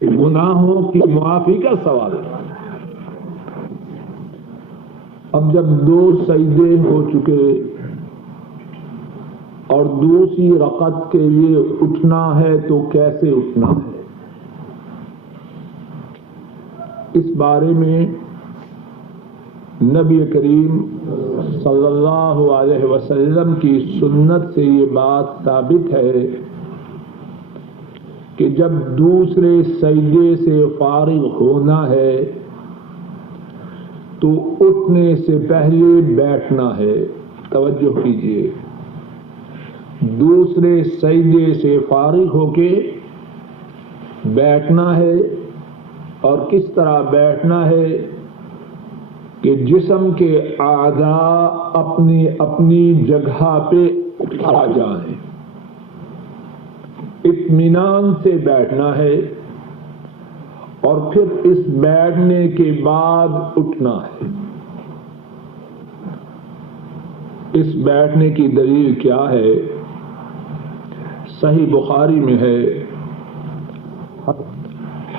گناہوں کی معافی کا سوال ہے۔ اب جب 2 سجدے ہو چکے اور دوسری رکعت کے لیے اٹھنا ہے تو کیسے اٹھنا ہے، اس بارے میں نبی کریم صلی اللہ علیہ وسلم کی سنت سے یہ بات ثابت ہے کہ جب دوسرے سجدے سے فارغ ہونا ہے تو اٹھنے سے پہلے بیٹھنا ہے۔ توجہ کیجیے، دوسرے سجدے سے فارغ ہو کے بیٹھنا ہے، اور کس طرح بیٹھنا ہے کہ جسم کے اعضاء اپنی اپنی جگہ پہ آ جائیں، اطمینان سے بیٹھنا ہے، اور پھر اس بیٹھنے کے بعد اٹھنا ہے۔ اس بیٹھنے کی دلیل کیا ہے؟ صحیح بخاری میں ہے،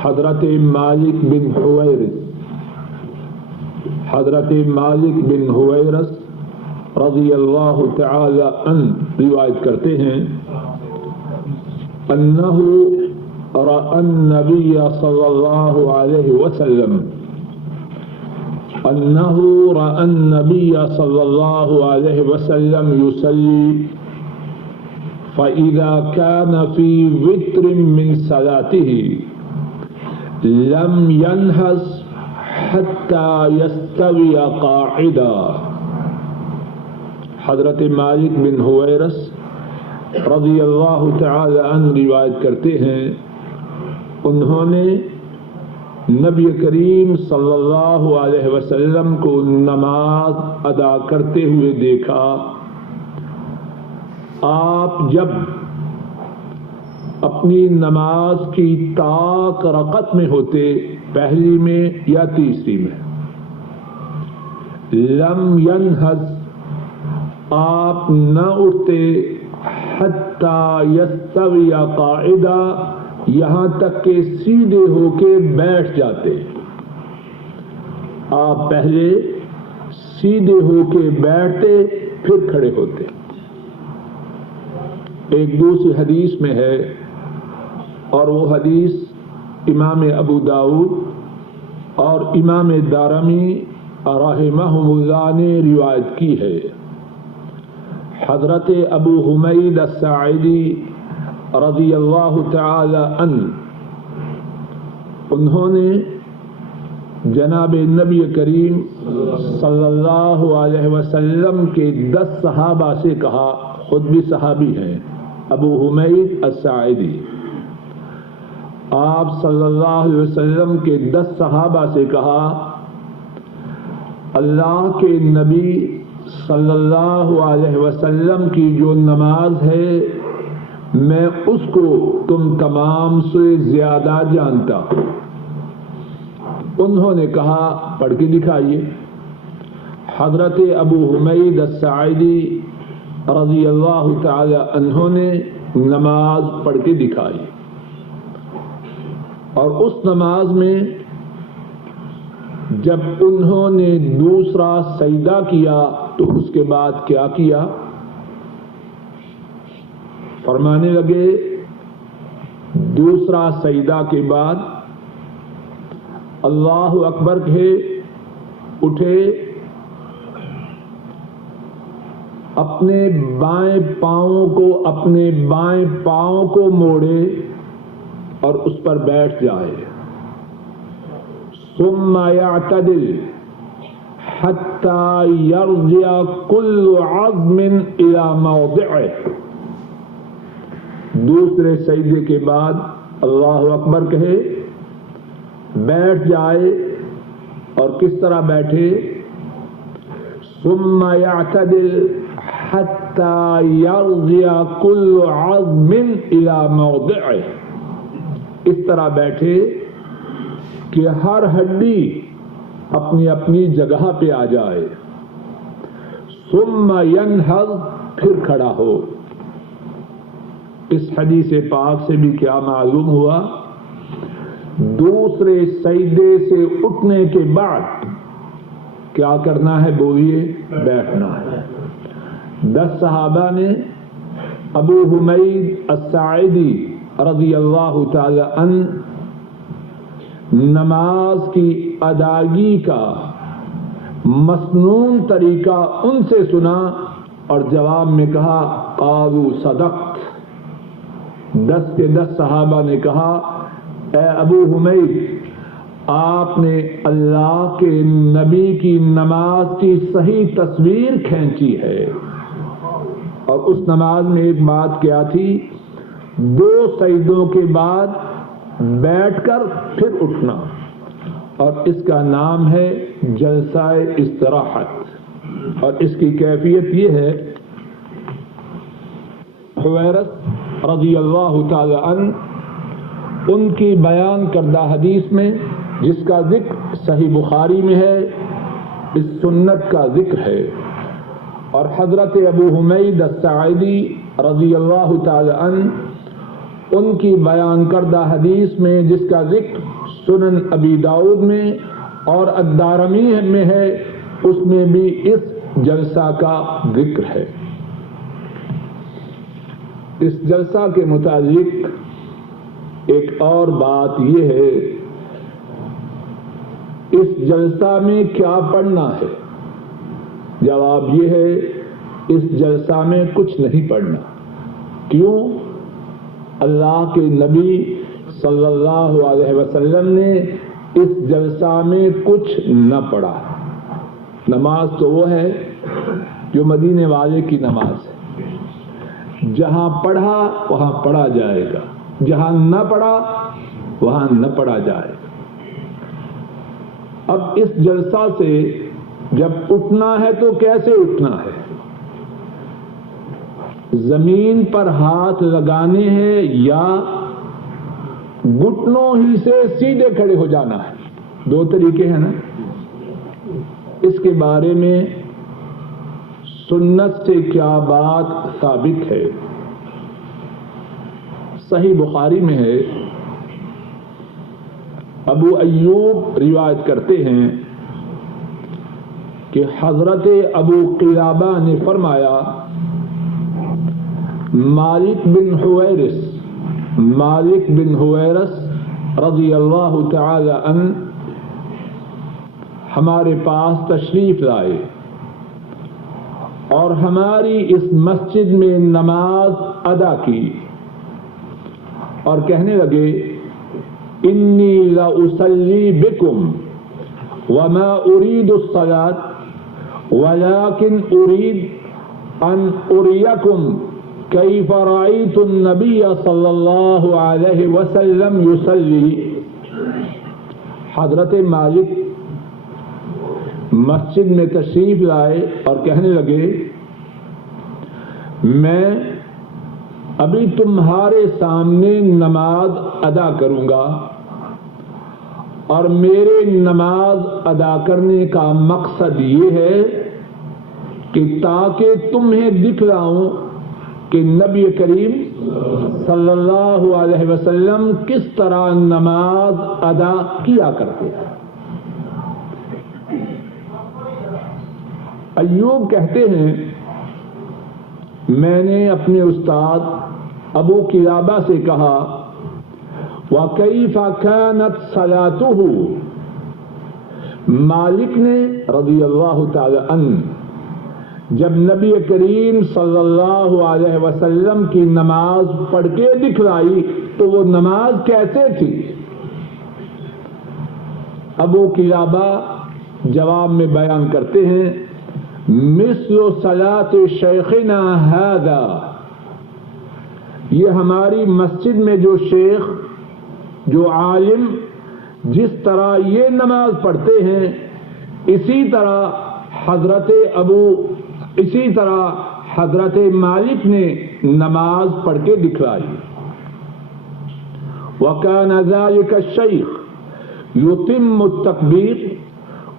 حضرت مالک بن حویرث رضی اللہ تعالی عنہ روایت کرتے ہیں، انہ رأى النبي صلى الله عليه وسلم يصلي فإذا كان في وتر من صلاته لم ينهض حتى يستوي قاعدا۔ حضرت مالک بن حویرث رضی اللہ تعالی عنہ روایت کرتے ہیں، انہوں نے نبی کریم صلی اللہ علیہ وسلم کو نماز ادا کرتے ہوئے دیکھا۔ آپ جب اپنی نماز کی طاق رکعت میں ہوتے، پہلی میں یا تیسری میں، لم ینہض، آپ نہ اٹھتے، حتی یستوی قاعدا، یہاں تک کہ سیدھے ہو کے بیٹھ جاتے۔ آپ پہلے سیدھے ہو کے بیٹھتے، پھر کھڑے ہوتے۔ ایک دوسری حدیث میں ہے، اور وہ حدیث امام ابو داؤد اور امام دارمی رحمہم اللہ نے روایت کی ہے۔ حضرت ابو حمید الساعدی رضی اللہ تعالی عنہ، انہوں نے جناب نبی کریم صلی اللہ علیہ وسلم کے 10 صحابہ سے کہا، خود بھی صحابی ہیں ابو حمید الساعدی، آپ صلی اللہ علیہ وسلم کے 10 صحابہ سے کہا، اللہ کے نبی صلی اللہ علیہ وسلم کی جو نماز ہے میں اس کو تم تمام سے زیادہ جانتا ہوں۔ انہوں نے کہا، پڑھ کے دکھائیے۔ حضرت ابو حمید الساعدی رضی اللہ تعالی عنہ نے نماز پڑھ کے دکھائی، اور اس نماز میں جب انہوں نے دوسرا سجدہ کیا تو اس کے بعد کیا کیا؟ فرمانے لگے، دوسرا سجدہ کے بعد اللہ اکبر کہے، اٹھے، اپنے بائیں پاؤں کو موڑے اور اس پر بیٹھ جائے، ثم يعتدل حتى يرجع كل عظم الى موضعه۔ دوسرے سجدے کے بعد اللہ اکبر کہے، بیٹھ جائے، اور کس طرح بیٹھے؟ ثم يعتدل حتى يرجع كل عظم الى موضعه، اس طرح بیٹھے کہ ہر ہڈی اپنی اپنی جگہ پہ آ جائے۔ ثم ينهض، پھر کھڑا ہو۔ اس حدیث پاک سے بھی کیا معلوم ہوا؟ دوسرے سجدے سے اٹھنے کے بعد کیا کرنا ہے؟ بولیے، بیٹھنا ہے۔ 10 صحابہ نے ابو حمید الساعدی رضی اللہ تعالی عنہ نماز کی ادائیگی کا مسنون طریقہ ان سے سنا اور جواب میں کہا قالوا صدقت۔ 10 کے 10 صحابہ نے کہا اے ابو حمید، آپ نے اللہ کے نبی کی نماز کی صحیح تصویر کھینچی ہے۔ اور اس نماز میں ایک بات کیا تھی؟ 2 سجدوں کے بعد بیٹھ کر پھر اٹھنا، اور اس کا نام ہے جلسہ استراحت۔ اور اس کی کیفیت یہ ہے، حویرث رضی اللہ تعالی عنہ ان کی بیان کردہ حدیث میں، جس کا ذکر صحیح بخاری میں ہے، اس سنت کا ذکر ہے، اور حضرت ابو حمید الساعدی رضی اللہ تعالی عنہ ان کی بیان کردہ حدیث میں، جس کا ذکر سنن ابی داؤد میں اور الدارمی میں ہے، اس میں بھی اس جلسہ کا ذکر ہے۔ اس جلسہ کے متعلق ایک اور بات یہ ہے، اس جلسہ میں کیا پڑھنا ہے؟ جواب یہ ہے، اس جلسہ میں کچھ نہیں پڑھنا۔ کیوں؟ اللہ کے نبی صلی اللہ علیہ وسلم نے اس جلسہ میں کچھ نہ پڑھا۔ نماز تو وہ ہے جو مدینے والے کی نماز ہے، جہاں پڑھا وہاں پڑھا جائے گا، جہاں نہ پڑھا وہاں نہ پڑھا جائے گا۔ اب اس جلسہ سے جب اٹھنا ہے تو کیسے اٹھنا ہے؟ زمین پر ہاتھ لگانے ہیں یا گھٹنوں ہی سے سیدھے کھڑے ہو جانا ہے؟ 2 طریقے ہیں نا۔ اس کے بارے میں سنت سے کیا بات ثابت ہے؟ صحیح بخاری میں ہے، ابو ایوب روایت کرتے ہیں کہ حضرت ابو قلابہ نے فرمایا، مالک بن حویرث رضی اللہ تعالی عنہ ہمارے پاس تشریف لائے اور ہماری اس مسجد میں نماز ادا کی، اور کہنے لگے انی لاصلی بکم وما ارید الصلاۃ ولکن ارید ان اریکم کیف رأیت النبی صلی اللہ علیہ وسلم یصلی۔ حضرت مالک مسجد میں تشریف لائے اور کہنے لگے، میں ابھی تمہارے سامنے نماز ادا کروں گا، اور میرے نماز ادا کرنے کا مقصد یہ ہے کہ تاکہ تمہیں دکھلاؤں کہ نبی کریم صلی اللہ علیہ وسلم کس طرح نماز ادا کیا کرتے ہیں۔ ایوب کہتے ہیں، میں نے اپنے استاد ابو قلابہ سے کہا وَكَيْفَ كَانَتْ صَلَاتُهُ۔ مالک نے رضی اللہ تعالی عنہ جب نبی کریم صلی اللہ علیہ وسلم کی نماز پڑھ کے دکھلائی تو وہ نماز کیسے تھی؟ ابو قلابہ جواب میں بیان کرتے ہیں، مثل صلاۃ شیخنا ھذا، یہ ہماری مسجد میں جو شیخ، جو عالم جس طرح یہ نماز پڑھتے ہیں، اسی طرح حضرت مالک نے نماز پڑھ کے دکھلائی۔ وَكَانَ ذَلِكَ الشَّيْخُ يُتِمُّ التَّكْبِيرَ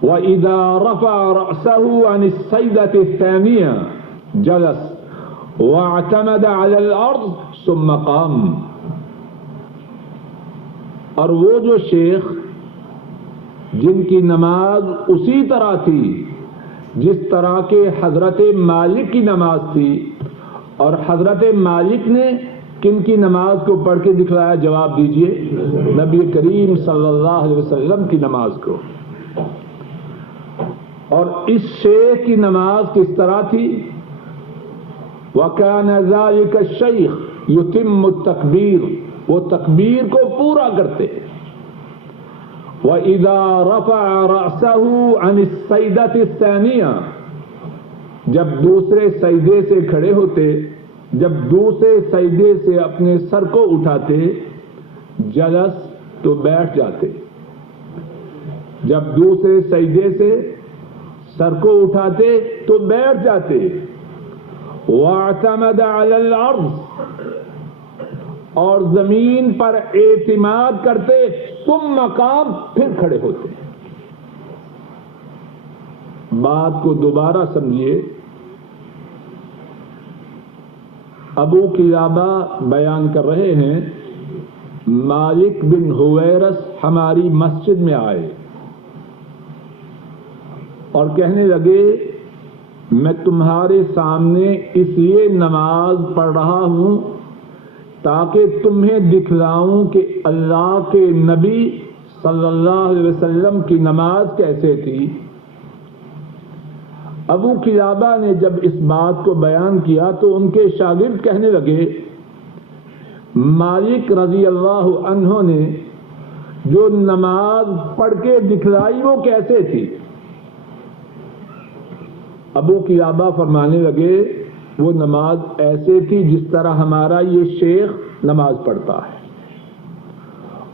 وَإِذَا رَفَعَ رَأْسَهُ عَنِ السَّجْدَةِ الثَّانِيَةِ جَلَسَ وَاعْتَمَدَ عَلَى الْأَرْضِ ثُمَّ قَامَ۔ اور وہ جو شیخ جن کی نماز اسی طرح تھی جس طرح کے حضرت مالک کی نماز تھی، اور حضرت مالک نے کن کی نماز کو پڑھ کے دکھلایا؟ جواب دیجئے، نبی کریم صلی اللہ علیہ وسلم کی نماز کو۔ اور اس شیخ کی نماز کس طرح تھی؟ وَكَانَ ذَلِكَ الشَّيْخ يُتِمُّ التَّكْبِيرَ، وہ تکبیر کو پورا کرتے۔ وَإِذَا رَفَعَ رَأْسَهُ عَنِ السَّجْدَةِ الثَّانِيَةِ، جب دوسرے سجدے سے کھڑے ہوتے، جب دوسرے سجدے سے اپنے سر کو اٹھاتے، جلس تو بیٹھ جاتے، جب دوسرے سجدے سے سر کو اٹھاتے تو بیٹھ جاتے۔ وَاعْتَمَدَ عَلَى الْأَرْضِ، اور زمین پر اعتماد کرتے، ثم قام، پھر کھڑے ہوتے۔ بات کو دوبارہ سمجھیے، ابو قلابہ بیان کر رہے ہیں مالک بن حویرث ہماری مسجد میں آئے اور کہنے لگے میں تمہارے سامنے اس لیے نماز پڑھ رہا ہوں تاکہ تمہیں دکھلاؤں کہ اللہ کے نبی صلی اللہ علیہ وسلم کی نماز کیسے تھی۔ ابو قلابہ نے جب اس بات کو بیان کیا تو ان کے شاگرد کہنے لگے مالک رضی اللہ عنہ نے جو نماز پڑھ کے دکھلائی وہ کیسے تھی؟ ابو قلابہ فرمانے لگے وہ نماز ایسے تھی جس طرح ہمارا یہ شیخ نماز پڑھتا ہے۔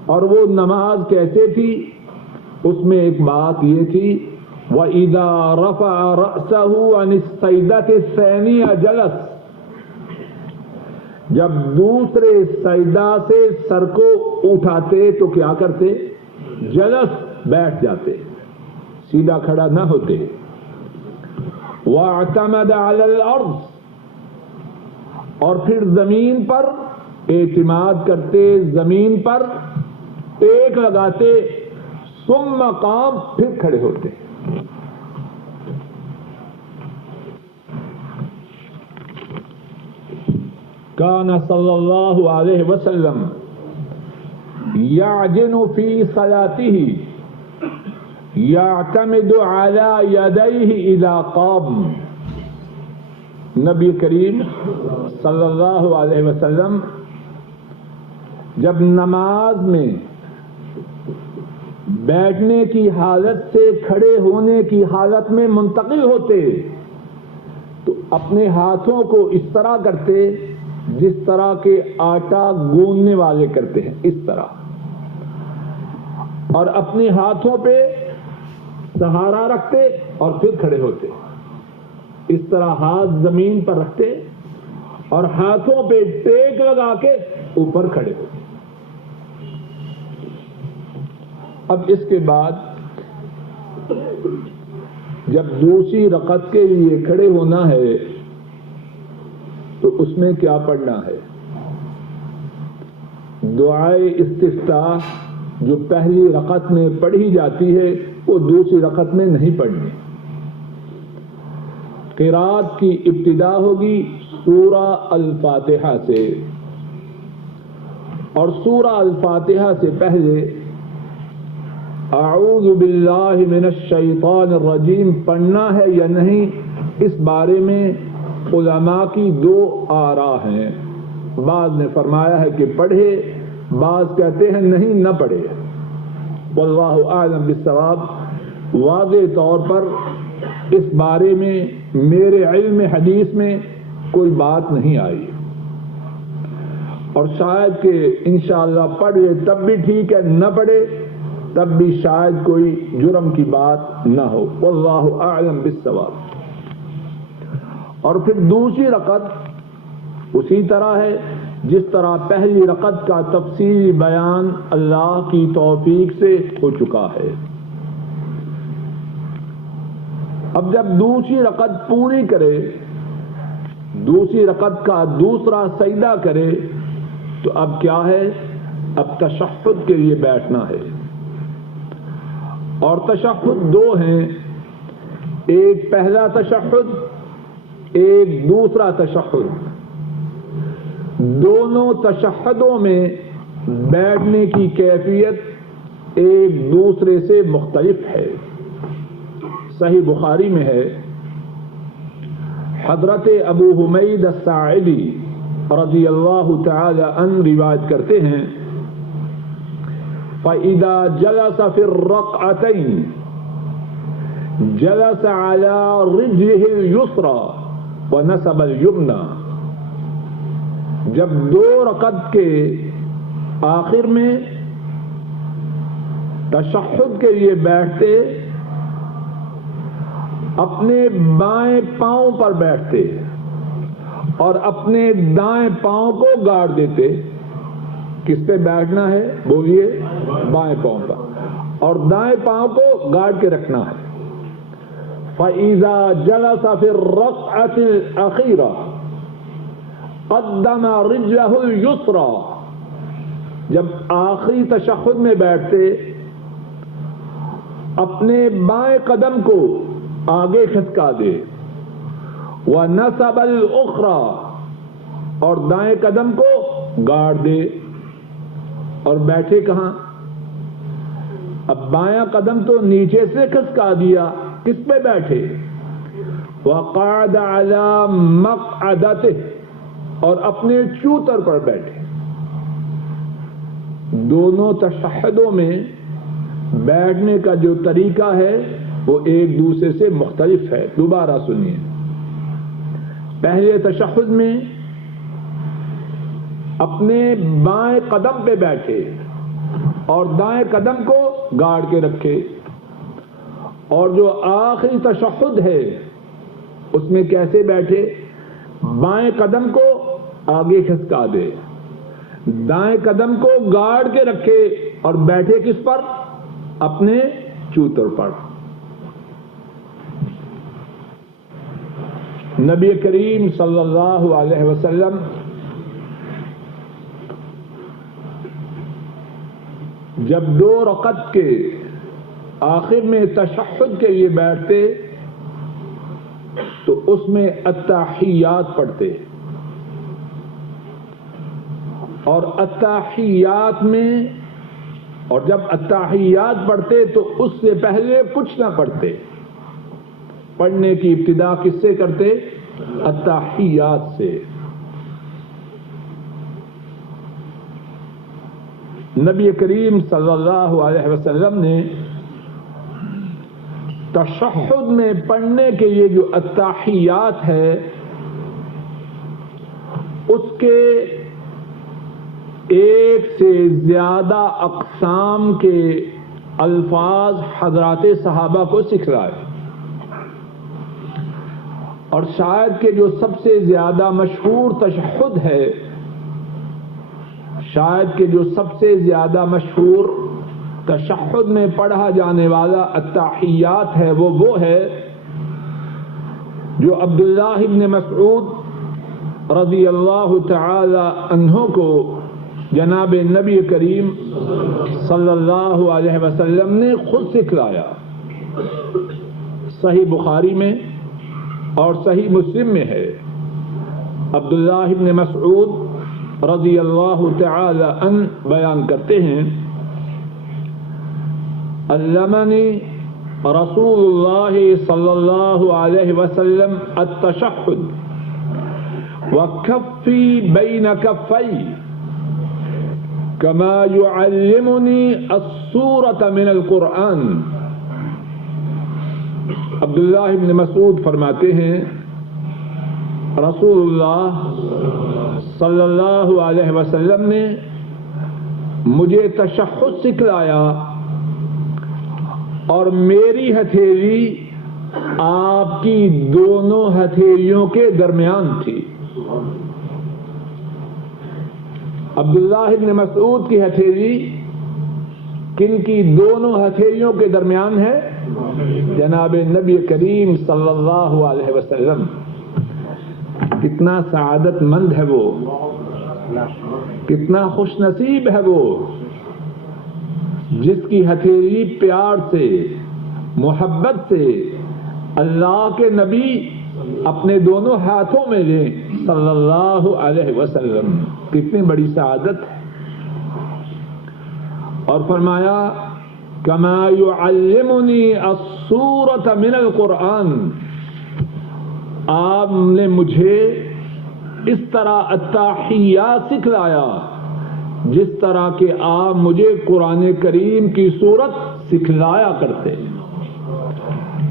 اور وہ نماز کیسے تھی؟ اس میں ایک بات یہ تھی وَإِذَا رَفَعَ رَأْسَهُ عَنِ السَّجْدَةِ الثَّانِيَةِ جَلَسَ، جب دوسرے سجدہ سے سر کو اٹھاتے تو کیا کرتے؟ جلس، بیٹھ جاتے، سیدھا کھڑا نہ ہوتے۔ وَاعْتَمَدَ عَلَى الْأَرْضِ، اور پھر زمین پر اعتماد کرتے، زمین پر ٹیک لگاتے، ثم قام، پھر کھڑے ہوتے۔ کان صلی اللہ علیہ وسلم یعجن فی صلاتہ یعتمد علی یدیہ اذا قام، نبی کریم صلی اللہ علیہ وسلم جب نماز میں بیٹھنے کی حالت سے کھڑے ہونے کی حالت میں منتقل ہوتے تو اپنے ہاتھوں کو اس طرح کرتے جس طرح کے آٹا گوندنے والے کرتے ہیں، اس طرح، اور اپنے ہاتھوں پہ سہارا رکھتے اور پھر کھڑے ہوتے، اس طرح ہاتھ زمین پر رکھتے اور ہاتھوں پہ ٹیک لگا کے اوپر کھڑے ہوتے۔ اب اس کے بعد جب دوسری رکعت کے لیے کھڑے ہونا ہے تو اس میں کیا پڑھنا ہے؟ دعائے استفتاح جو پہلی رکعت میں پڑھی جاتی ہے وہ دوسری رکعت میں نہیں پڑھنی۔ قرات کی ابتدا ہوگی سورہ الفاتحہ سے، اور سورہ الفاتحہ سے پہلے اعوذ باللہ من الشیطان الرجیم پڑھنا ہے یا نہیں، اس بارے میں علماء کی دو آراء ہیں۔ بعض نے فرمایا ہے کہ پڑھے، بعض کہتے ہیں نہیں نہ پڑھے۔ واللہ اعلم بالصواب۔ واضح طور پر اس بارے میں میرے علم حدیث میں کوئی بات نہیں آئی، اور شاید کہ انشاءاللہ پڑھ لے تب بھی ٹھیک ہے، نہ پڑھے تب بھی شاید کوئی جرم کی بات نہ ہو۔ واللہ اعلم بالصواب۔ اور پھر دوسری رکعت اسی طرح ہے جس طرح پہلی رکعت کا تفصیلی بیان اللہ کی توفیق سے ہو چکا ہے۔ اب جب دوسری رکعت پوری کرے، دوسری رکعت کا دوسرا سجدہ کرے تو اب کیا ہے؟ اب تشہد کے لیے بیٹھنا ہے، اور تشہد دو ہیں، ایک پہلا تشہد، ایک دوسرا تشہد۔ دونوں تشہدوں میں بیٹھنے کی کیفیت ایک دوسرے سے مختلف ہے۔ صحیح بخاری میں ہے، حضرت ابو حمید الساعدی رضی اللہ تعالی عنہ روایت کرتے ہیں، فَإِذَا جَلَسَ فِي الرَّكْعَتَيْنِ جَلَسَ عَلَى رِجْلِهِ الْيُسْرَى وَنَصَبَ الْيُمْنَى۔ جب دو رکعت کے آخر میں تشہد کے لیے بیٹھتے، اپنے بائیں پاؤں پر بیٹھتے اور اپنے دائیں پاؤں کو گاڑ دیتے۔ کس پہ بیٹھنا ہے؟ بولیے، بائیں پاؤں پر، اور دائیں پاؤں کو گاڑ کے رکھنا ہے۔ فَإِذَا جَلَسَ فِي الرَّكْعَةِ الْأَخِيرَةِ قَدَّمَ رِجْلَهُ الْيُسْرَى۔ جب آخری تشہد میں بیٹھتے، اپنے بائیں قدم کو آگے کھسکا دے، وَنَصَبَ الْأُخْرَى، اور دائیں قدم کو گاڑ دے، اور بیٹھے کہاں؟ اب بایاں قدم تو نیچے سے کھسکا دیا، کس پہ بیٹھے؟ وَقَعَدَ عَلَى مَقْعَدَتِهِ، اور اپنے چوتر پر بیٹھے۔ دونوں تشہدوں میں بیٹھنے کا جو طریقہ ہے وہ ایک دوسرے سے مختلف ہے۔ دوبارہ سنیے، پہلے تشہد میں اپنے بائیں قدم پہ بیٹھے اور دائیں قدم کو گاڑ کے رکھے، اور جو آخری تشہد ہے اس میں کیسے بیٹھے؟ بائیں قدم کو آگے کھسکا دے، دائیں قدم کو گاڑ کے رکھے، اور بیٹھے کس پر؟ اپنے چوتر پر۔ نبی کریم صلی اللہ علیہ وسلم جب دو رکعت کے آخر میں تشہد کے لیے بیٹھتے تو اس میں التحیات پڑھتے، اور التحیات میں، اور جب التحیات پڑھتے تو اس سے پہلے کچھ نہ پڑھتے۔ پڑھنے کی ابتدا کس سے کرتے؟ التحیات سے۔ نبی کریم صلی اللہ علیہ وسلم نے تشہد میں پڑھنے کے لیے جو التحیات ہے اس کے ایک سے زیادہ اقسام کے الفاظ حضرات صحابہ کو سکھلائے، اور شاید کہ جو سب سے زیادہ مشہور تشہد ہے، شاید کہ جو سب سے زیادہ مشہور تشہد میں پڑھا جانے والا التحیات ہے وہ ہے جو عبداللہ ابن مسعود رضی اللہ تعالی عنہ کو جناب نبی کریم صلی اللہ علیہ وسلم نے خود سکھلایا۔ صحیح بخاری میں اور صحیح مسلم میں ہے، عبداللہ ابن مسعود رضی اللہ تعالی عنہ بیان کرتے ہیں، علمنی رسول اللہ صلی اللہ علیہ وسلم التشہد وکفی بین کفی کما یعلمنی السورۃ من القرآن۔ عبداللہ ابن مسعود فرماتے ہیں، رسول اللہ صلی اللہ علیہ وسلم نے مجھے تشہد سکھلایا، اور میری ہتھیلی آپ کی دونوں ہتھیلیوں کے درمیان تھی۔ عبداللہ ابن مسعود کی ہتھیلی کن کی دونوں ہتھیلیوں کے درمیان ہے؟ جناب نبی کریم صلی اللہ علیہ وسلم۔ کتنا سعادت مند ہے وہ کتنا خوش نصیب ہے وہ جس کی ہتھیلی پیار سے محبت سے اللہ کے نبی اپنے دونوں ہاتھوں میں لیں صلی اللہ علیہ وسلم. کتنی بڑی سعادت ہے. اور فرمایا کما یعلمنی السورۃ من القرآن، آپ نے مجھے اس طرح التحیات سکھلایا جس طرح کہ آپ مجھے قرآن کریم کی سورت سکھلایا کرتے.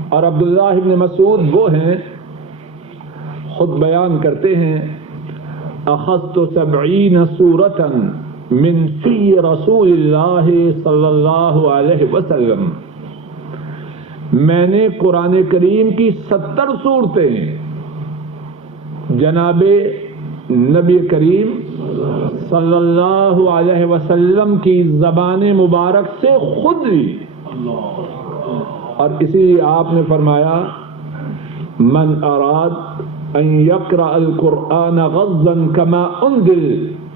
اور عبداللہ ابن مسعود وہ ہیں خود بیان کرتے ہیں اخذت 70 سورة من فی رسول اللہ صلی اللہ علیہ وسلم، میں نے قرآن کریم کی 70 صورتیں جناب نبی کریم صلی اللہ علیہ وسلم کی زبان مبارک سے خود لی. اور اسی لیے آپ نے فرمایا من اراد ان یقرأ القرآن غضا کما انزل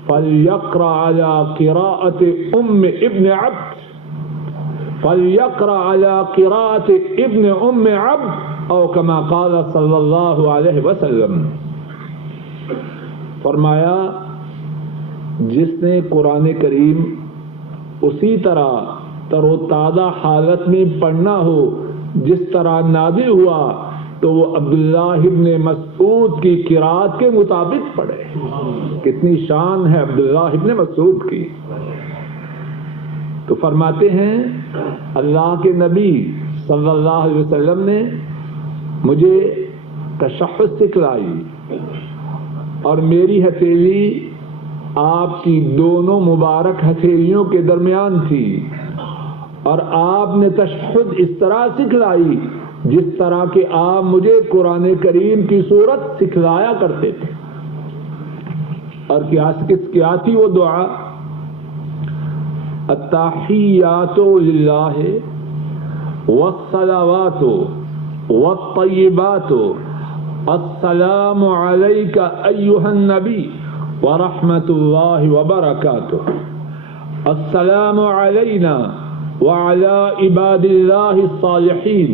فلیقرأ على قراءة ام ابن عبد فلیقرأ على قراءة ابن ام عبد او کما قال صلی اللہ علیہ وسلم. فرمایا جس نے قرآن کریم اسی طرح تر و تازہ حالت میں پڑھنا ہو جس طرح نازل ہوا تو وہ عبداللہ ابن مسعود کی قرات کے مطابق پڑھے. کتنی شان ہے عبداللہ ابن مسعود کی. تو فرماتے ہیں اللہ کے نبی صلی اللہ علیہ وسلم نے مجھے تشہد سکھلائی اور میری ہتھیلی آپ کی دونوں مبارک ہتھیلیوں کے درمیان تھی اور آپ نے تشہد اس طرح سکھلائی جس طرح کہ آپ مجھے قرآن کریم کی صورت سکھلایا کرتے تھے. اور کیا تھی وہ دعا؟ التحیات للہ والصلوات والطیبات السلام علیک ایھا النبی ورحمۃ اللہ وبرکاتہ السلام علینا وعلى عباد اللہ الصالحین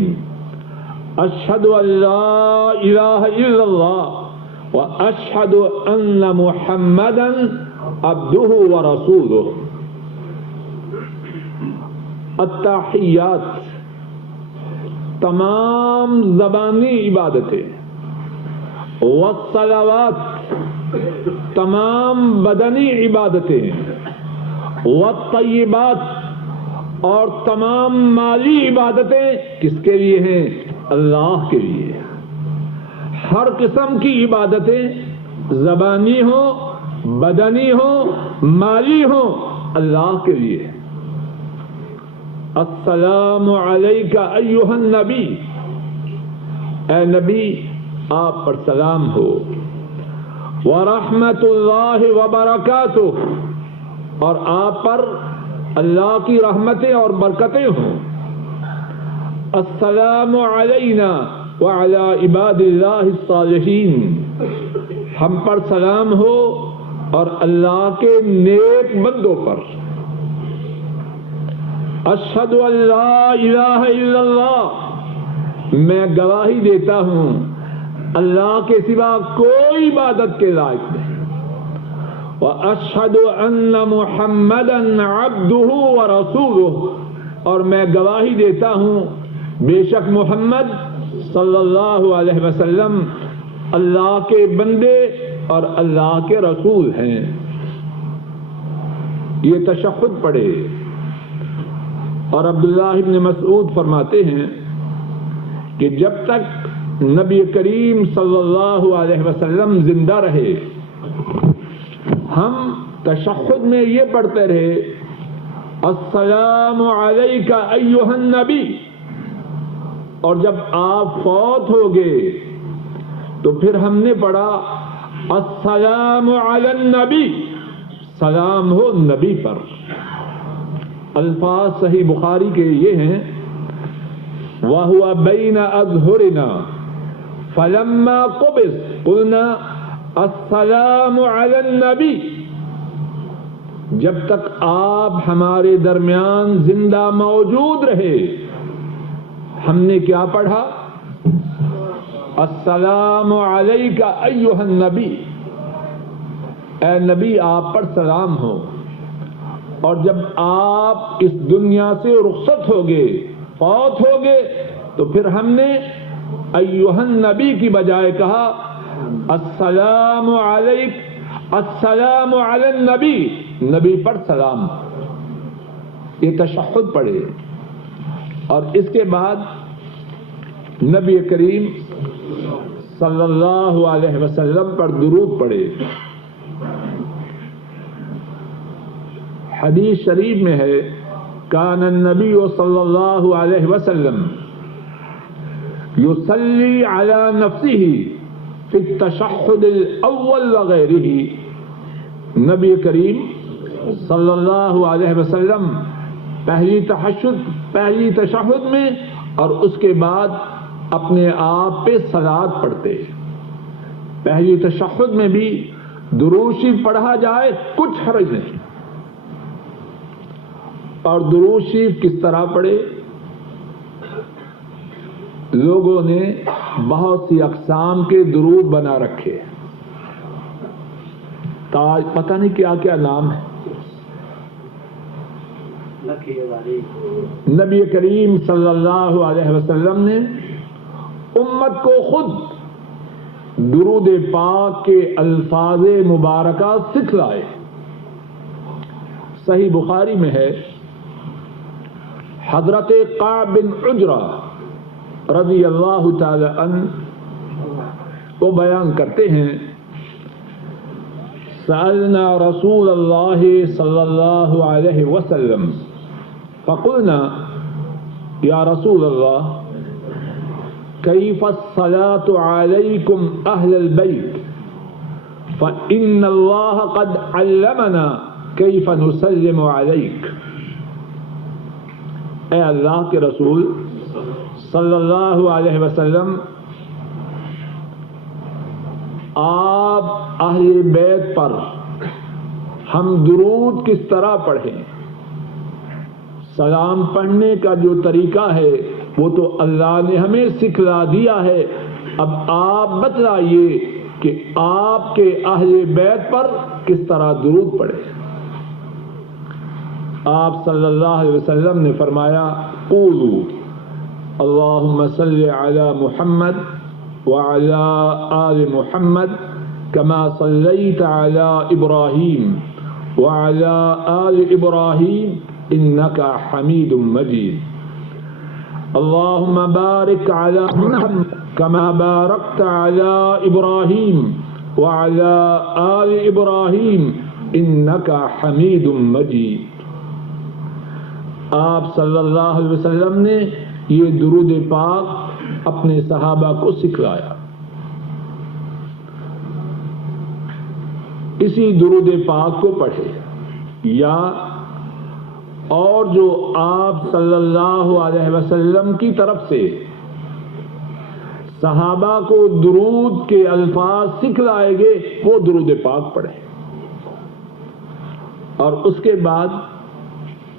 اشہد ان لا الہ الا اللہ واشہد ان محمدا عبدہ ورسولہ. التحیات تمام زبانی عبادتیں، والصلوات تمام بدنی عبادتیں، والطیبات اور تمام مالی عبادتیں کس کے لیے ہیں؟ اللہ کے لیے. ہر قسم کی عبادتیں زبانی ہو، بدنی ہو، مالی ہو، اللہ کے لیے. السلام علیک ایھا النبی، اے نبی آپ پر سلام ہو. ورحمۃ اللہ وبرکاتہ، اور آپ پر اللہ کی رحمتیں اور برکتیں ہوں. السلام علینا وعلی عباد اللہ الصالحین، ہم پر سلام ہو اور اللہ کے نیک بندوں پر. اشہد ان لا الہ الا اللہ، میں گواہی دیتا ہوں اللہ کے سوا کوئی عبادت کے لائق نہیں. واشہد ان محمدا عبدہ ورسولہ، اور میں گواہی دیتا ہوں بے شک محمد صلی اللہ علیہ وسلم اللہ کے بندے اور اللہ کے رسول ہیں. یہ تشہد پڑھے. اور عبداللہ ابن مسعود فرماتے ہیں کہ جب تک نبی کریم صلی اللہ علیہ وسلم زندہ رہے ہم تشہد میں یہ پڑھتے رہے السلام علیک ایھا النبی، اور جب آپ فوت ہو گئے تو پھر ہم نے پڑھا السلام علی النبی، سلام ہو نبی پر. الفاظ صحیح بخاری کے یہ ہیں وَهُوَ بَيْنَ أَظْهُرِنَا فَلَمَّا قُبِضَ قُلْنَا السَّلَامُ عَلَى النَّبِيِّ جب تک آپ ہمارے درمیان زندہ موجود رہے ہم نے کیا پڑھا؟ السلام علیک ایھا النبی، اے نبی آپ پر سلام ہو. اور جب آپ اس دنیا سے رخصت ہوگے، فوت ہوگے، تو پھر ہم نے ایھا النبی کی بجائے کہا السلام علیک، السلام علی النبی، نبی پر سلام. یہ تشہد پڑھے اور اس کے بعد نبی کریم صلی اللہ علیہ وسلم پر درود پڑھے. حدیث شریف میں ہے کان النبی صلی اللہ علیہ وسلم یصلی علی نفسہ فی التشہد الاول وغیرہ. نبی کریم صلی اللہ علیہ وسلم پہلی تشہد میں اور اس کے بعد اپنے آپ پہ صلاۃ پڑھتے. پہلی تشہد میں بھی درود شریف پڑھا جائے کچھ حرج نہیں. اور درود شریف کس طرح پڑھے؟ لوگوں نے بہت سی اقسام کے درود بنا رکھے، پتہ نہیں کیا کیا نام ہے. نبی کریم صلی اللہ علیہ وسلم نے امت کو خود درود پاک کے الفاظ مبارکہ سکھلائے. صحیح بخاری میں ہے حضرت کعب بن عجرہ رضی اللہ تعالی عنہ وہ بیان کرتے ہیں سألنا رسول اللہ صلی اللہ علیہ وسلم فقلنا یا رسول اللہ کیف الصلاة علیکم اہل البیت فإن اللہ قد علمنا کیف نسلم علیک. اے اللہ کے رسول صلی اللہ علیہ وسلم آپ اہل بیت پر ہم درود کس طرح پڑھیں؟ سلام پڑھنے کا جو طریقہ ہے وہ تو اللہ نے ہمیں سکھلا دیا ہے. اب آپ بتلائیے کہ آپ کے اہل بیت پر کس طرح درود پڑھیں. آپ صلی اللہ علیہ وسلم نے فرمایا قولوا اللہم صلی علی محمد وعلی آل محمد کما صلیت علی ابراہیم وعلی آل ابراہیم انک حمید مجید. اللہم بارک علی محمد کما بارکت علی ابراہیم وعلی آل ابراہیم انک حمید مجید. آپ صلی اللہ علیہ وسلم نے یہ درود پاک اپنے صحابہ کو سکھلایا. اسی درود پاک کو پڑھے یا اور جو آپ صلی اللہ علیہ وسلم کی طرف سے صحابہ کو درود کے الفاظ سکھلائے گے وہ درود پاک پڑھے. اور اس کے بعد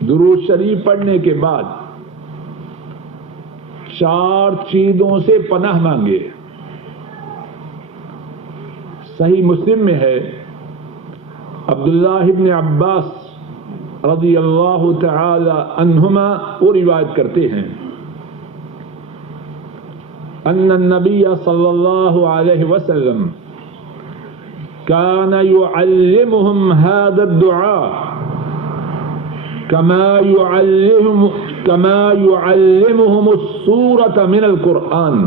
درود شریف پڑھنے کے بعد 4 چیزوں سے پناہ مانگے. صحیح مسلم میں ہے عبداللہ ابن عباس رضی اللہ تعالی عنہما وہ روایت کرتے ہیں ان النبی صلی اللہ علیہ وسلم كان يعلمهم هذا الدعاء كما يعلمهم السورة من القرآن.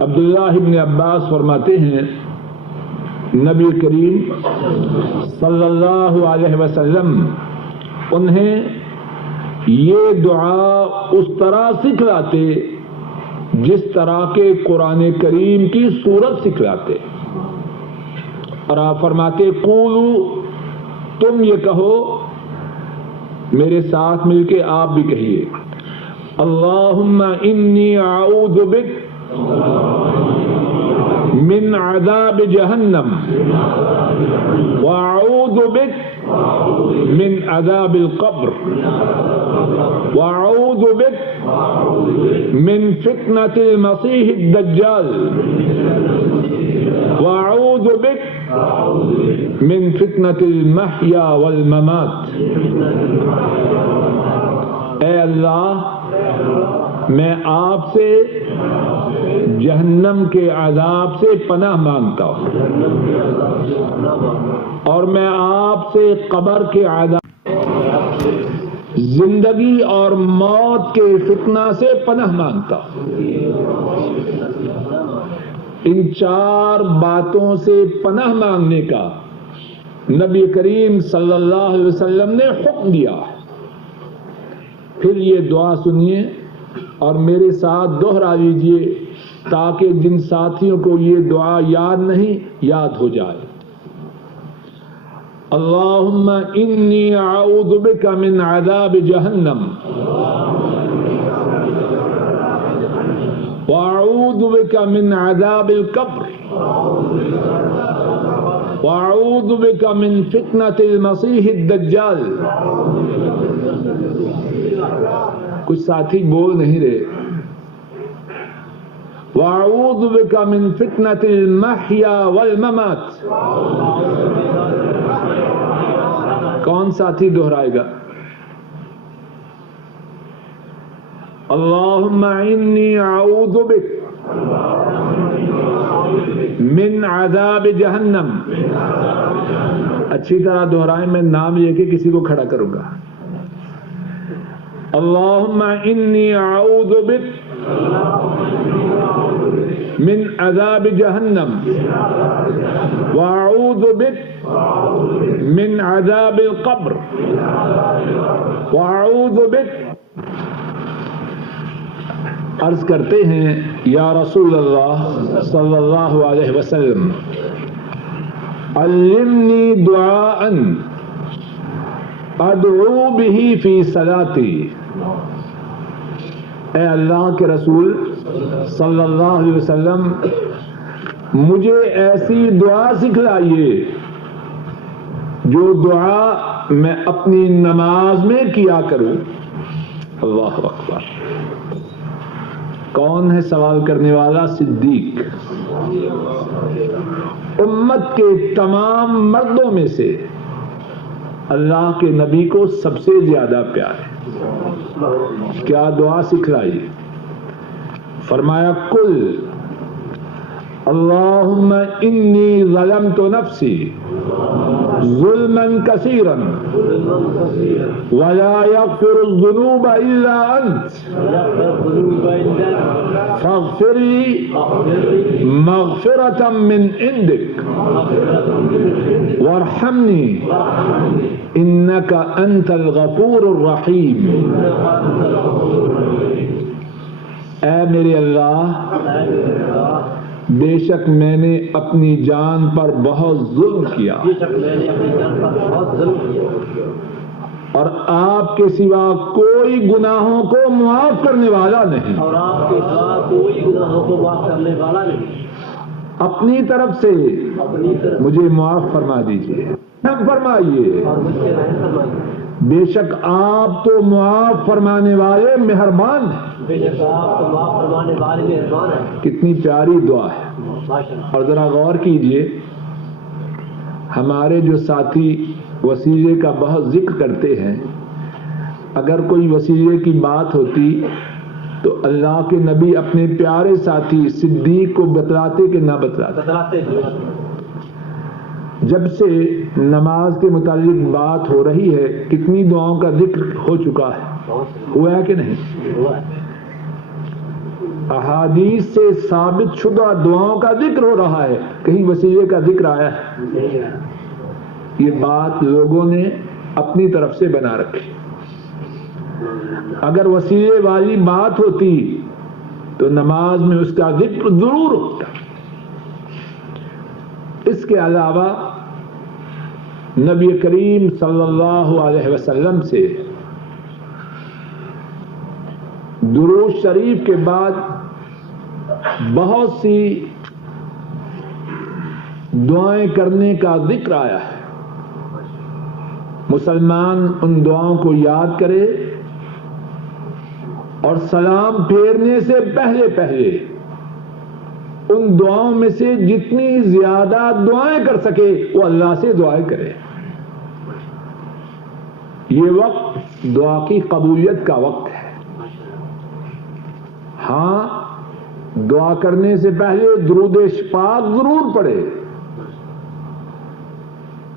عبداللہ ابن عباس فرماتے ہیں نبی کریم صلی اللہ علیہ وسلم انہیں یہ دعا اس طرح سکھلاتے جس طرح کے قرآن کریم کی سورت سکھلاتے. اور آپ فرماتے قولوا تم یہ کہو میرے ساتھ مل کے آپ بھی کہیے اللہم انی اعوذ بک من عذاب جہنم واعوذ بک من عذاب القبر واعوذ بک من فتنة المسیح الدجال واعوذ بک من فتنة المحیا والممات۔ اے اللہ، میں آپ سے جہنم کے عذاب سے پناہ مانگتا ہوں، اور میں آپ سے قبر کے عذاب، زندگی اور موت کے فتنہ سے پناہ مانگتا ہوں۔ ان چار باتوں سے پناہ مانگنے کا نبی کریم صلی اللہ علیہ وسلم نے حکم دیا۔ پھر یہ دعا سنیے اور میرے ساتھ دوہرا لیجیے تاکہ جن ساتھیوں کو یہ دعا یاد نہیں، یاد ہو جائے۔ اللہم انی اعوذ بک من عذاب جہنم واعوذ بک من عذاب القبر واعوذ بک من فتنة المسیح الدجال۔ کچھ ساتھی بول نہیں رہے۔ واعوذ بک من فتنة المحیا والممات۔ کون ساتھی دہرائے گا؟ اللہم انی اعوذ بک من عذاب جہنم۔ اچھی طرح دہرائیں، میں نام لے کے کسی کو کھڑا کروں گا۔ اللہم انی اعوذ بک من عذاب جہنم واعوذ بک من عذاب القبر واعوذ بک۔ عرض کرتے ہیں یا رسول اللہ صلی اللہ علیہ وسلم علمنی دعاء ادعو به فی صلاتی۔ اے اللہ کے رسول صلی اللہ علیہ وسلم، مجھے ایسی دعا سکھلائیے جو دعا میں اپنی نماز میں کیا کروں۔ اللہ اکبر۔ کون ہے سوال کرنے والا؟ صدیق۔ امت کے تمام مردوں میں سے اللہ کے نبی کو سب سے زیادہ پیار ہے۔ کیا دعا سکھلائی؟ فرمایا کل اللہم انی ظلمت نفسی ظلما کثیرا ولا یغفر الذنوب الا انت فاغفر لی مغفرة من عندک وارحمنی انک انت الغفور الرحیم۔ اے میرے اللہ، بے شک میں نے اپنی جان پر بہت ظلم کیا اور آپ کے سوا کوئی گناہوں کو معاف کرنے والا نہیں۔ اپنی طرف سے مجھے معاف فرما دیجیے، فرمائیے۔ بے شک آپ تو معاف فرمانے والے مہربان ہیں۔ کتنی پیاری دعا ہے۔ اور ذرا غور کیجئے، ہمارے جو ساتھی وسیلے کا بہت ذکر کرتے ہیں، اگر کوئی وسیلے کی بات ہوتی تو اللہ کے نبی اپنے پیارے ساتھی صدیق کو بتلاتے کہ نہ بتلاتے؟ جب سے نماز کے متعلق بات ہو رہی ہے، کتنی دعاؤں کا ذکر ہو چکا ہے، ہوا ہے کہ نہیں؟ احادیث سے ثابت شدہ دعاؤں کا ذکر ہو رہا ہے، کہیں وسیلے کا ذکر آیا ہے؟ یہ بات لوگوں نے اپنی طرف سے بنا رکھی۔ اگر وسیلے والی بات ہوتی تو نماز میں اس کا ذکر ضرور ہوتا۔ اس کے علاوہ نبی کریم صلی اللہ علیہ وسلم سے درود شریف کے بعد بہت سی دعائیں کرنے کا ذکر آیا ہے. مسلمان ان دعاؤں کو یاد کرے اور سلام پھیرنے سے پہلے پہلے ان دعاؤں میں سے جتنی زیادہ دعائیں کر سکے وہ اللہ سے دعائیں کرے. یہ وقت دعا کی قبولیت کا وقت ہے. ہاں، دعا کرنے سے پہلے درود پاک ضرور پڑھے،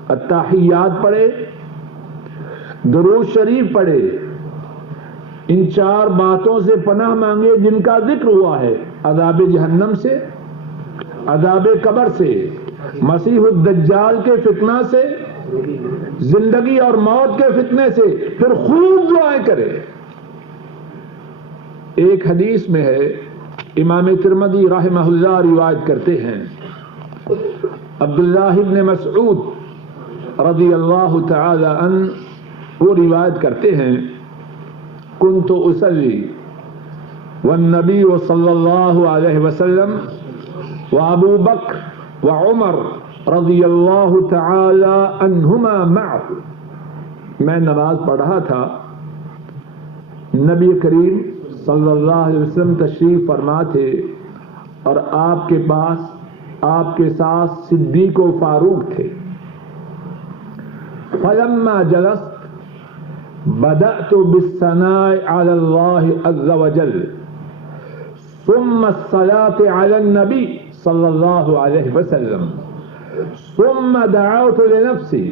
التحیات پڑھے، درود شریف پڑھے. ان 4 باتوں سے پناہ مانگے جن کا ذکر ہوا ہے: عذاب جہنم سے، عذاب قبر سے، مسیح الدجال کے فتنہ سے، زندگی اور موت کے فتنے سے. پھر خوب دعائیں کرے. ایک حدیث میں ہے، امام ترمذی رحمہ اللہ روایت کرتے ہیں، عبداللہ ابن مسعود رضی اللہ تعالی عنہ وہ روایت کرتے ہیں، کنت اصلی والنبی صلی اللہ علیہ وسلم وابو بکر وعمر رضی اللہ تعالی عنہما معه. میں نماز پڑھ رہا تھا، نبی کریم صلی اللہ علیہ وسلم تشریف فرما تھے اور آپ کے پاس آپ کے ساتھ صدیق و فاروق تھے. فلما جلست بدأت بالثناء على الله عز وجل ثم الصلاة على النبي صلی اللہ علیہ وسلم ثم دعوت لنفسی.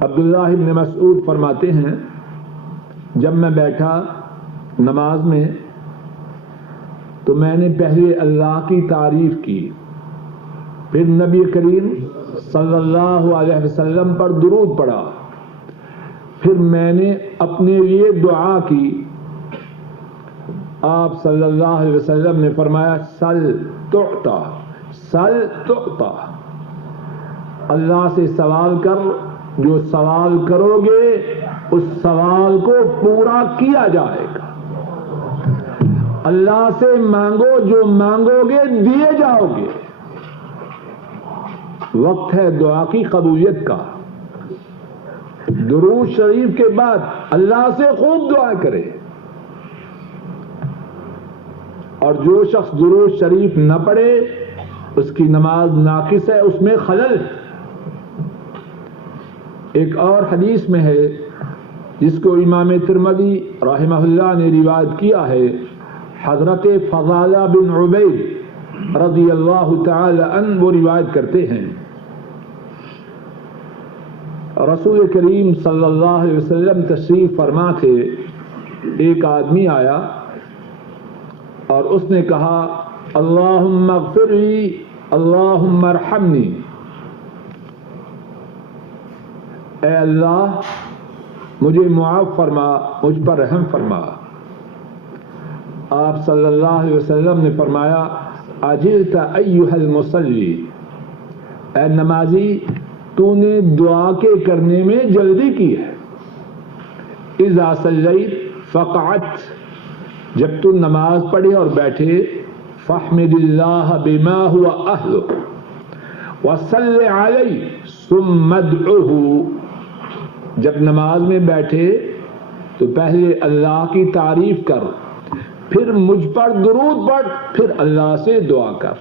عبداللہ ابن مسعود فرماتے ہیں، جب میں بیٹھا نماز میں تو میں نے پہلے اللہ کی تعریف کی، پھر نبی کریم صلی اللہ علیہ وسلم پر درود پڑھا، پھر میں نے اپنے لیے دعا کی. آپ صلی اللہ علیہ وسلم نے فرمایا، سل تعطا، سل تعطا. اللہ سے سوال کر، جو سوال کرو گے اس سوال کو پورا کیا جائے گا. اللہ سے مانگو، جو مانگو گے دیے جاؤ گے. وقت ہے دعا کی قبولیت کا. درود شریف کے بعد اللہ سے خوب دعا کرے، اور جو شخص درود شریف نہ پڑھے اس کی نماز ناقص ہے، اس میں خلل ہے. ایک اور حدیث میں ہے جس کو امام ترمذی رحمہ اللہ نے روایت کیا ہے، حضرت فضالہ بن عبید رضی اللہ تعالی عنہ وہ روایت کرتے ہیں، رسول کریم صلی اللہ علیہ وسلم تشریف فرما تھے. ایک آدمی آیا اور اس نے کہا، اللہم اغفر لی، اللہم ارحمنی. اے اللہ مجھے معاف فرما، مجھ پر رحم فرما. آپ صلی اللہ علیہ وسلم نے فرمایا، عجلت ایھا المصلی، اے نمازی تو نے دعا کے کرنے میں جلدی کی ہے. اذا صلیت فقعدت، جب تو نماز پڑھے اور بیٹھے، فاحمد اللہ بما هو اہلہ وصلی علیہ ثم ادعوہ. جب نماز میں بیٹھے تو پہلے اللہ کی تعریف کر، پھر مجھ پر درود پڑھ، پھر اللہ سے دعا کر.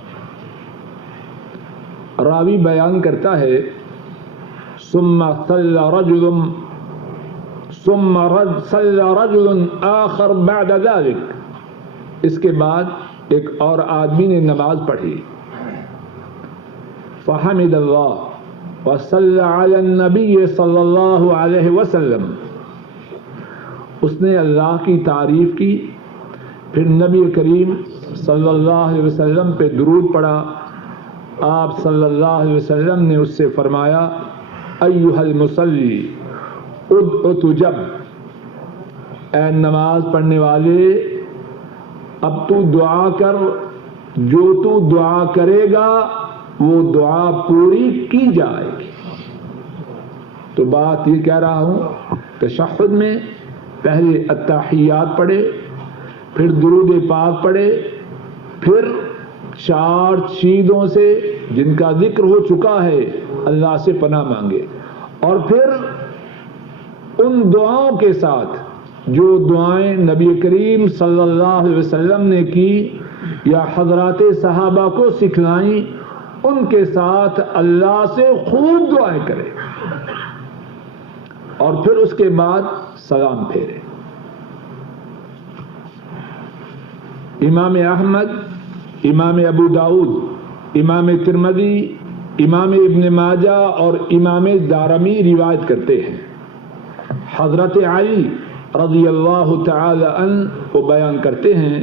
راوی بیان کرتا ہے، ثم صلی رجل آخر بعد ذلك، اس کے بعد ایک اور آدمی نے نماز پڑھی، فحمد اللہ وصلی علی النبی صلی اللہ علیہ وسلم، اس نے اللہ کی تعریف کی، پھر نبی کریم صلی اللہ علیہ وسلم پہ درود پڑھا. آپ صلی اللہ علیہ وسلم نے اس سے فرمایا، ایھا المصلی ادع تجب، اے نماز پڑھنے والے اب تو دعا کر، جو تو دعا کرے گا وہ دعا پوری کی جائے گی. تو بات یہ کہہ رہا ہوں، تشہد میں پہلے التحیات پڑھے، پھر درود پاک پڑھے، پھر 4 چیزوں سے جن کا ذکر ہو چکا ہے اللہ سے پناہ مانگے، اور پھر ان دعاؤں کے ساتھ جو دعائیں نبی کریم صلی اللہ علیہ وسلم نے کی یا حضرات صحابہ کو سکھلائیں، ان کے ساتھ اللہ سے خوب دعائیں کرے، اور پھر اس کے بعد سلام پھیرے۔ امام احمد، امام ابو داؤد، امام ترمذی، امام ابن ماجہ اور امام دارمی روایت کرتے ہیں، حضرت علی رضی اللہ تعالی عنہ کو بیان کرتے ہیں،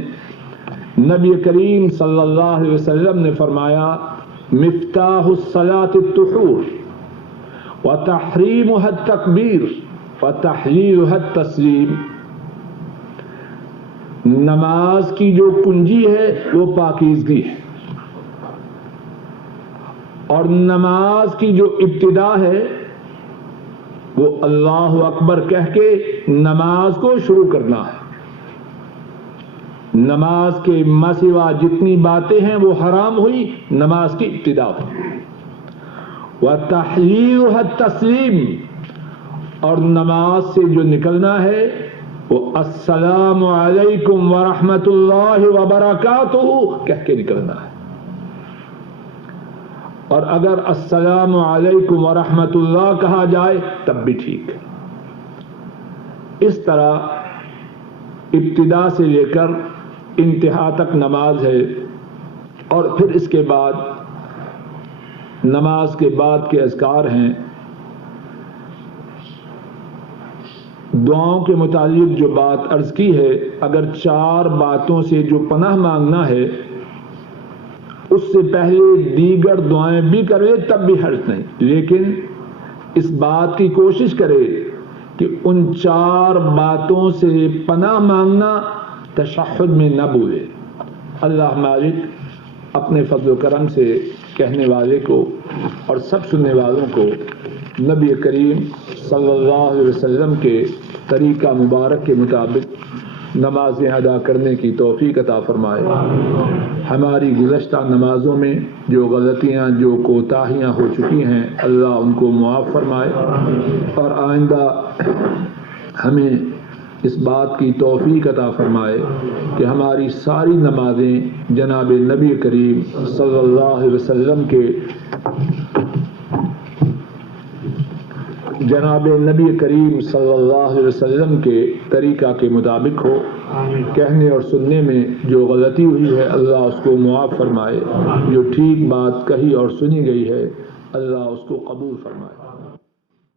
نبی کریم صلی اللہ علیہ وسلم نے فرمایا مفتاح الصلاۃ الطہور وتحریمها التکبیر وتحلیلها التسلیم، نماز کی جو کنجی ہے وہ پاکیزگی ہے، اور نماز کی جو ابتدا ہے وہ اللہ اکبر کہہ کے نماز کو شروع کرنا ہے۔ نماز کے مسوا جتنی باتیں ہیں وہ حرام ہوئی، نماز کی ابتدا ہوئی۔ وَتَحْلِيلُهَا التَّسْلِيمُ، اور نماز سے جو نکلنا ہے وہ السلام علیکم ورحمۃ اللہ وبرکاتہ کہہ کے نکلنا ہے، اور اگر السلام علیکم ورحمۃ اللہ کہا جائے تب بھی ٹھیک ہے۔ اس طرح ابتدا سے لے کر انتہا تک نماز ہے، اور پھر اس کے بعد نماز کے بعد کے اذکار ہیں۔ دعاؤں کے متعلق جو بات عرض کی ہے، اگر 4 باتوں سے جو پناہ مانگنا ہے اس سے پہلے دیگر دعائیں بھی کرے تب بھی حرج نہیں، لیکن اس بات کی کوشش کرے کہ ان 4 باتوں سے پناہ مانگنا تشہد میں نہ بھولے۔ اللہ مالک اپنے فضل و کرم سے کہنے والے کو اور سب سننے والوں کو نبی کریم صلی اللہ علیہ وسلم کے طریقہ مبارک کے مطابق نمازیں ادا کرنے کی توفیق عطا فرمائے۔ ہماری گزشتہ نمازوں میں جو غلطیاں، جو کوتاہیاں ہو چکی ہیں، اللہ ان کو معاف فرمائے، اور آئندہ ہمیں اس بات کی توفیق عطا فرمائے کہ ہماری ساری نمازیں جناب نبی کریم صلی اللہ علیہ وسلم کے جناب نبی کریم صلی اللہ علیہ وسلم کے طریقہ کے مطابق ہو۔ کہنے اور سننے میں جو غلطی ہوئی ہے اللہ اس کو معاف فرمائے، جو ٹھیک بات کہی اور سنی گئی ہے اللہ اس کو قبول فرمائے۔